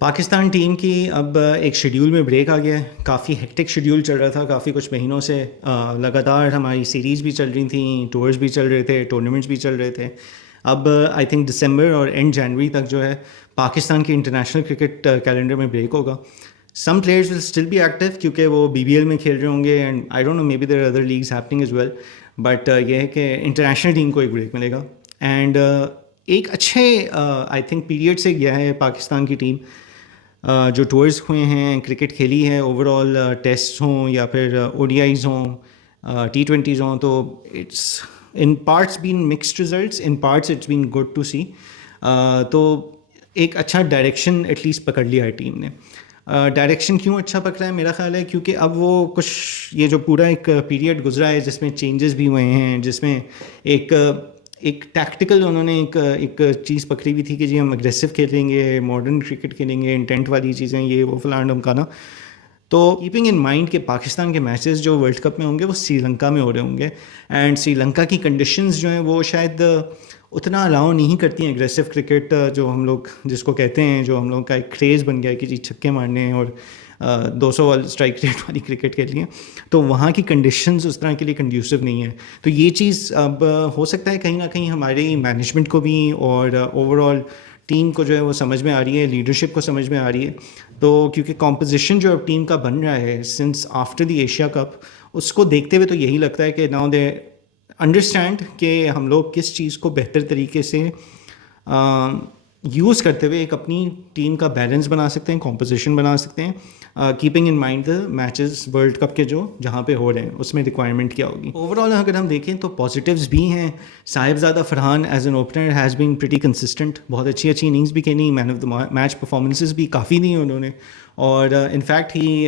Pakistan team کی اب ایک شیڈیول میں بریک آ گیا ہے. کافی ہیکٹک شیڈیول چل رہا تھا کافی کچھ مہینوں سے. لگاتار ہماری سیریز بھی چل رہی تھیں, ٹورز بھی چل رہے تھے, ٹورنامنٹس بھی چل رہے تھے. اب آئی تھنک دسمبر اور اینڈ جنوری تک جو ہے پاکستان کی انٹرنیشنل کرکٹ کیلنڈر میں بریک ہوگا. Some players will still be active کیونکہ وہ بی بی ایل میں کھیل رہے ہوں گے, and I don't know maybe there other leagues happening as well, but یہ ہے کہ انٹرنیشنل ٹیم کو ایک بریک ملے گا. اینڈ ایک اچھے آئی تھنک پیریڈ سے گیا ہے پاکستان کی ٹیم. جو ٹورز ہوئے ہیں, کرکٹ کھیلی ہے اوور آل, ٹیسٹ ہوں یا پھر او ڈی آئیز ہوں, T20s ہوں, تو it's in parts been mixed results, in parts it's been good to see. تو ایک اچھا ڈائریکشن ایٹ لیسٹ پکڑ لیا ہے ٹیم نے. ڈائریکشن کیوں اچھا پکڑا ہے میرا خیال ہے کیونکہ اب وہ کچھ یہ جو پورا ایک پیریڈ گزرا ہے جس میں چینجز بھی ہوئے ہیں, جس میں ایک ٹیکٹیکل انہوں نے ایک چیز پکڑی ہوئی تھی کہ جی ہم اگریسو کھیلیں گے, ماڈرن کرکٹ کھیلیں گے, انٹینٹ والی چیزیں, یہ وہ فلاں ڈھمکانا. تو کیپنگ ان مائنڈ کہ پاکستان کے میچز جو ورلڈ کپ میں ہوں گے وہ سری لنکا میں ہو رہے ہوں گے, اینڈ سری لنکا کی کنڈیشنز جو ہیں وہ شاید اتنا الاؤ نہیں کرتی ہیں اگریسو کرکٹ, جو ہم لوگ جس کو کہتے ہیں, جو ہم لوگ کا ایک کریز بن گیا ہے کہ جی چھکے مارنے ہیں اور 200 اسٹرائک ریٹ والی کرکٹ کے لیے. تو وہاں کی کنڈیشنز اس طرح کے لیے کنڈیوسو نہیں ہیں. تو یہ چیز اب ہو سکتا ہے کہیں نہ کہیں ہماری مینجمنٹ کو بھی اور اوور آل ٹیم کو جو ہے وہ سمجھ میں آ رہی ہے, لیڈرشپ کو سمجھ میں آ رہی ہے. تو کیونکہ کمپوزیشن جو اب ٹیم کا بن رہا ہے since after the Asia Cup, اس کو دیکھتے ہوئے تو یہی لگتا ہے کہ ناؤ دے انڈرسٹینڈ کہ ہم لوگ کس چیز کو بہتر طریقے سے یوز کرتے ہوئے ایک اپنی ٹیم کا بیلنس بنا سکتے ہیں, کمپوزیشن بنا سکتے ہیں, keeping in mind the matches world Cup کے جو جہاں پہ ہو رہے ہیں اس میں ریکوائرمنٹ کیا ہوگی. اوور آل اگر ہم دیکھیں تو پازیٹیوز بھی ہیں. Sahibzada Farhan as an opener has been pretty consistent, بہت اچھی اننگز بھی کھیلی, man of the match performances بھی کافی دی انہوں نے, اور in fact he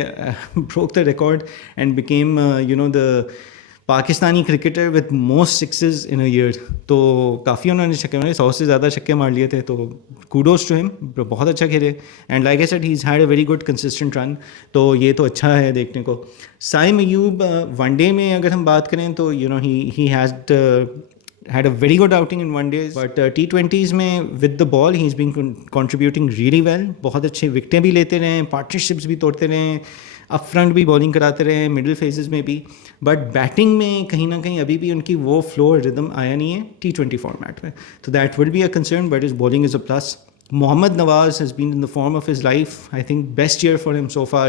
broke the record and became the Pakistani cricketer with most sixes in a year. تو کافی انہوں نے چھکے مارے, 100 سے زیادہ چھکے مار لیے تھے, تو کوڈوز ٹو ہم, بہت اچھا کھیلے. And like I said he's had a very good consistent run, تو یہ تو اچھا ہے دیکھنے کو. سائم ایوب ون ڈے میں اگر ہم بات کریں تو he has had a very good outing in one days, but T20s میں with the ball he's been contributing really well. بہت اچھے وکٹیں بھی لیتے رہے ہیں, پارٹنرشپس بھی توڑتے رہے ہیں, اپ فرنٹ بھی بالنگ کراتے رہے ہیں, مڈل فیزز میں بھی, بٹ بیٹنگ میں کہیں نہ کہیں ابھی بھی ان کی وہ فلو ردم آیا نہیں ہے T20 فارمیٹ میں. تو that will be a concern, but his bowling is a plus. Muhammad Nawaz has been in the form of his life, I think best year for him so far.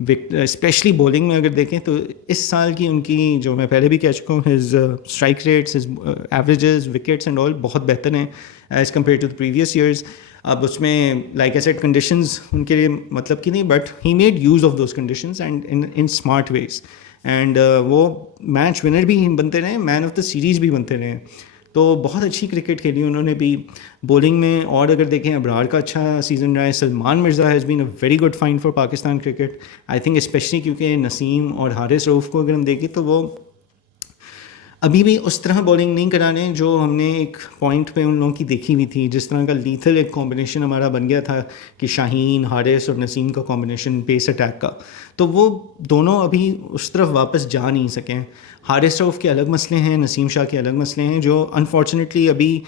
Especially bowling میں اگر دیکھیں تو اس سال کی ان کی, جو میں پہلے بھی کہہ چکا ہوں, his strike rates, his averages, wickets and all بہت بہتر ہیں as compared to the previous years. اب اس میں لائک اے سیٹ کنڈیشنز ان کے لیے مطلب کی نہیں, but he made use of those conditions and in smart ways, and وہ میچ ونر بھی بنتے رہے, مین آف دا سیریز بھی بنتے رہے. تو بہت اچھی کرکٹ کھیلی انہوں نے بھی بولنگ میں. اور اگر دیکھیں ابرار کا اچھا سیزن رہا ہے, Salman Mirza has been a very good find for Pakistan cricket, I think especially کیونکہ نسیم اور حارث رؤف کو اگر ہم دیکھیں تو وہ ابھی بھی اس طرح بولنگ نہیں کرانے جو ہم نے ایک پوائنٹ پہ ان لوگوں کی دیکھی ہوئی تھی, جس طرح کا لیتھل ایک کمبینیشن ہمارا بن گیا تھا کہ شاہین, حارث اور نسیم کا کمبینیشن پیس اٹیک کا. تو وہ دونوں ابھی اس طرف واپس جا نہیں سکیں. حارث رؤف کے الگ مسئلے ہیں, نسیم شاہ کے الگ مسئلے ہیں, جو انفارچونیٹلی ابھی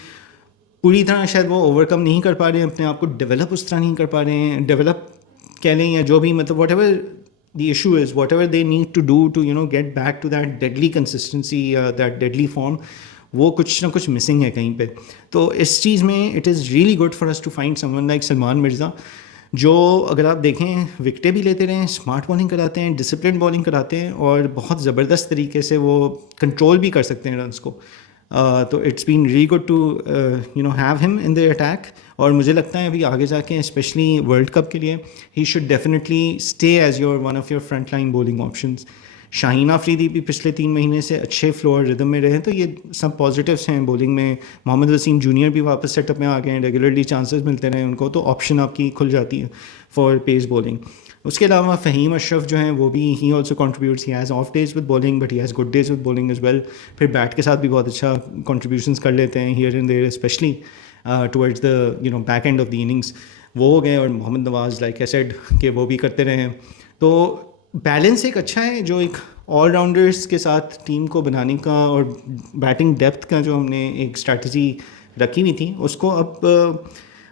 پوری طرح شاید وہ اوور کم نہیں کر پا رہے ہیں, اپنے آپ کو ڈیولپ اس طرح نہیں کر پا رہے ہیں, ڈیولپ کہہ لیں یا جو بھی, مطلب what ever the issue is, whatever they need to do to get back to that deadly consistency, that deadly form, وہ کچھ نہ کچھ مسنگ ہے کہیں پہ. تو اس چیز میں it is really good for us to find someone like Salman Mirza, جو اگر آپ دیکھیں وکٹیں بھی لیتے رہے ہیں, اسمارٹ بالنگ کراتے ہیں, ڈسپلن بالنگ کراتے ہیں, اور بہت زبردست طریقے سے وہ کنٹرول بھی کر سکتے ہیں رنس کو. تو it's been really good to have him in the attack. اور مجھے لگتا ہے ابھی آگے جا کے اسپیشلی ورلڈ کپ کے لیے he should definitely stay as your one of your front line bowling options. Shaheen Afridi بھی پچھلے 3 مہینے سے اچھے فلور ردم میں رہے, تو یہ سب پازیٹیوس ہیں بولنگ میں. محمد وسیم جونیئر بھی واپس سیٹ اپ میں آ گئے ہیں, ریگولرلی چانسز ملتے رہے ان کو, تو آپشن آپ کی کھل جاتی ہے فار پیس بولنگ. اس کے علاوہ فہیم اشرف جو ہیں وہ بھی he also contributes, he has off days with bowling but he has good days with bowling as well. پھر بیٹ کے ساتھ بھی بہت اچھا کنٹریبیوشنس کر لیتے ہیں here and there, especially towards the back end of the innings. وہ ہو گئے, اور محمد نواز لائک اے سیڈ کہ وہ بھی کرتے رہے ہیں. تو بیلنس ایک اچھا ہے جو ایک آل راؤنڈرس کے ساتھ ٹیم کو بنانے کا, اور بیٹنگ ڈیپتھ کا جو ہم نے ایک اسٹریٹجی رکھی ہوئی تھی, اس کو اب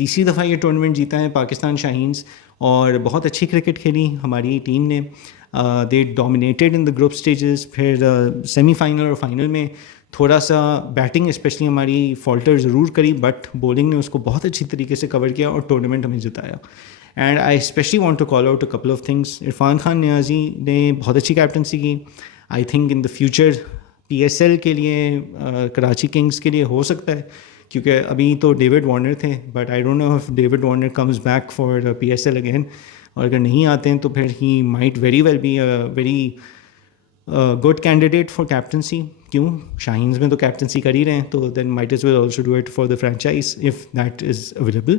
تیسری دفعہ یہ ٹورنامنٹ جیتا ہے پاکستان شاہینز, اور بہت اچھی کرکٹ کھیلی ہماری ٹیم نے. They dominated in the group stages. پھر سیمی فائنل اور فائنل میں تھوڑا سا بیٹنگ اسپیشلی ہماری فالٹر ضرور کری, بٹ بولنگ نے اس کو بہت اچھی طریقے سے کور کیا اور ٹورنامنٹ ہمیں جتایا. And I especially want to call out a couple of things. Irfan Khan Niazi نے بہت اچھی کیپٹنسی کی. I think in the future P S L کے لیے, کراچی کنگز کے لیے ہو سکتا ہے, کیونکہ ابھی تو ڈیوڈ وارنر تھے, but I don't know if David Warner comes back for P S L again, اور اگر نہیں آتے ہیں تو پھر he might very well be a very good candidate for captaincy. کیوں, شاہینز میں تو کیپٹنسی کر ہی رہے ہیں, تو then might as well also do it for the franchise if that is available.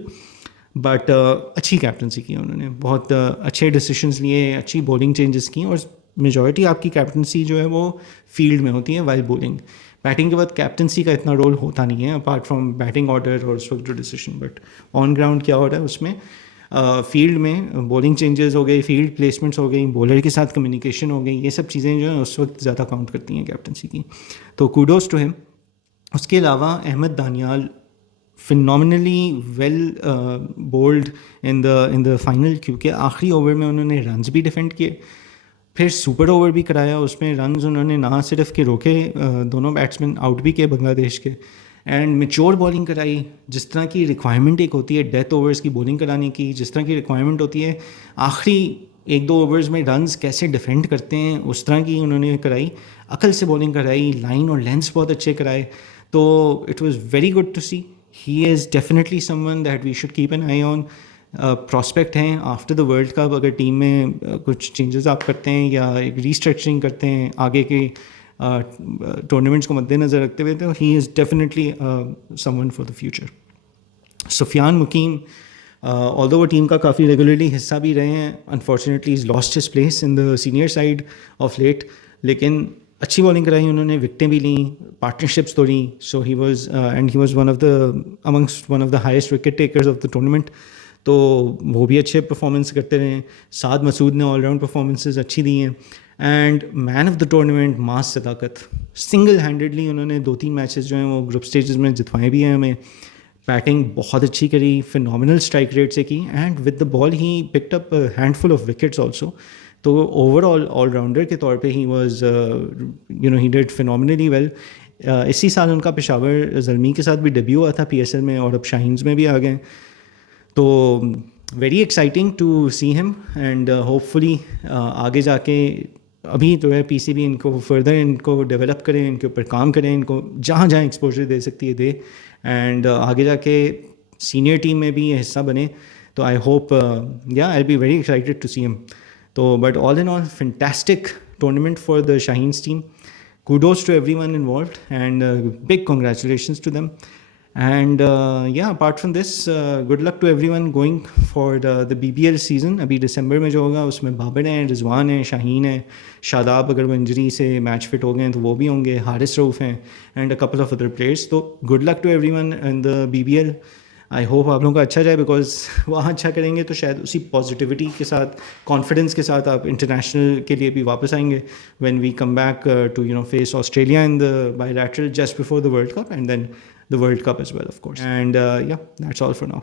But اچھی کیپٹنسی کی انہوں نے, بہت اچھے ڈیسیشنز لیے, اچھی بولنگ چینجز کی, اور میجورٹی آپ کی کیپٹنسی جو ہے وہ فیلڈ میں ہوتی ہے وائل بولنگ. بیٹنگ کے بعد کیپٹنسی کا اتنا رول ہوتا نہیں ہے اپارٹ فرام بیٹنگ آرڈر اور اس وقت جو ڈیسیشن, بٹ آن گراؤنڈ کیا ہو رہا ہے اس میں فیلڈ میں بولنگ چینجز ہو گئی, فیلڈ پلیسمنٹس ہو گئی, بولر کے ساتھ کمیونیکیشن ہو گئی, یہ سب چیزیں جو ہیں اس وقت زیادہ کاؤنٹ کرتی ہیں کیپٹنسی کی. تو کوڈوز ٹو ہم. اس کے علاوہ Ahmed Daniyal phenomenally well bowled in the final, کیونکہ آخری اوور میں انہوں نے رنز بھی ڈیفینڈ کیے, پھر سپر اوور بھی کرایا. اس میں رنز انہوں نے نہ صرف کہ روکے, دونوں بیٹسمین آؤٹ بھی کیے بنگلہ دیش کے, اینڈ میچور بالنگ کرائی. جس طرح کی ریکوائرمنٹ ایک ہوتی ہے ڈیتھ اوورز کی بالنگ کرانے کی, جس طرح کی ریکوائرمنٹ ہوتی ہے آخری ایک دو اوورز میں رنز کیسے ڈیفینڈ کرتے ہیں, اس طرح کی انہوں نے کرائی. عقل سے بالنگ کرائی, لائن اور لینس بہت اچھے کرائے. تو it was very good to see. He is definitely some one that we should keep an eye on. Prospect ہیں آفٹر دا ورلڈ کپ, اگر ٹیم میں کچھ چینجز آپ کرتے ہیں یا ایک ریسٹرکچرنگ کرتے ہیں آگے کے ٹورنامنٹس کو مد نظر رکھتے ہوئے, تو he is definitely some one for the future. Sufyan Moqim, although وہ ٹیم کا کافی ریگولرلی حصہ بھی رہے ہیں, unfortunately is lost his place in the senior side of late, لیکن اچھی بالنگ کرائی انہوں نے, وکٹیں بھی لیں, پارٹنرشپس توڑیں. So he was and he was one of the amongst one of the highest wicket takers of the tournament. تو وہ بھی اچھے پرفارمنس کرتے رہے ہیں. سعد مسعود نے آل راؤنڈ پرفارمنسز اچھی دی ہیں. And man of the tournament Maaz Sadaqat, single handedly انہوں نے 2-3 میچز جو ہیں وہ گروپ اسٹیجز میں جتوائے بھی ہیں ہمیں. بیٹنگ بہت اچھی کری, فنومنل اسٹرائک ریٹ سے کی, and with the ball he picked up handful of wickets also. تو اوور آل راؤنڈر کے طور پہ he was he did phenomenally well. اسی سال ان کا پشاور زلمی کے ساتھ بھی ڈیبیو ہوا تھا پی ایس ایل میں, اور اب شاہینز میں بھی آ گئے. تو ویری ایکسائٹنگ ٹو سی ہم, اینڈ ہوپ فلی آگے جا کے ابھی تو ہے پی سی بی ان کو فردر ان کو ڈیولپ کریں, ان کے اوپر کام کریں, ان کو جہاں جہاں ایکسپوجر دے سکتی ہے دے, اینڈ آگے جا کے سینئر ٹیم میں بھی یہ حصہ بنے. تو I hope I be very excited to see ہم. تو but all in all fantastic tournament for the Shaheens team. Kudos to every one involved, and big congratulations to them. And apart from this, good luck to every one going for the B B L season. ابھی دسمبر میں جو ہوگا اس میں بابر ہیں, رضوان ہیں, شاہین ہیں, شاداب اگر وہ انجری سے میچ فٹ ہو گئے ہیں تو وہ بھی ہوں گے, حارث رؤف ہیں, and a couple of other players. تو good luck to every one in the B B L. I hope آپ لوگوں کا اچھا جائے, بیکاز وہاں اچھا کریں گے تو شاید اسی پازیٹیوٹی کے ساتھ, کانفیڈنس کے ساتھ آپ انٹرنیشنل کے لیے بھی واپس آئیں گے when we come back to face Australia in the bilateral just before the world cup, and then the World Cup as well, of course. And that's all for now.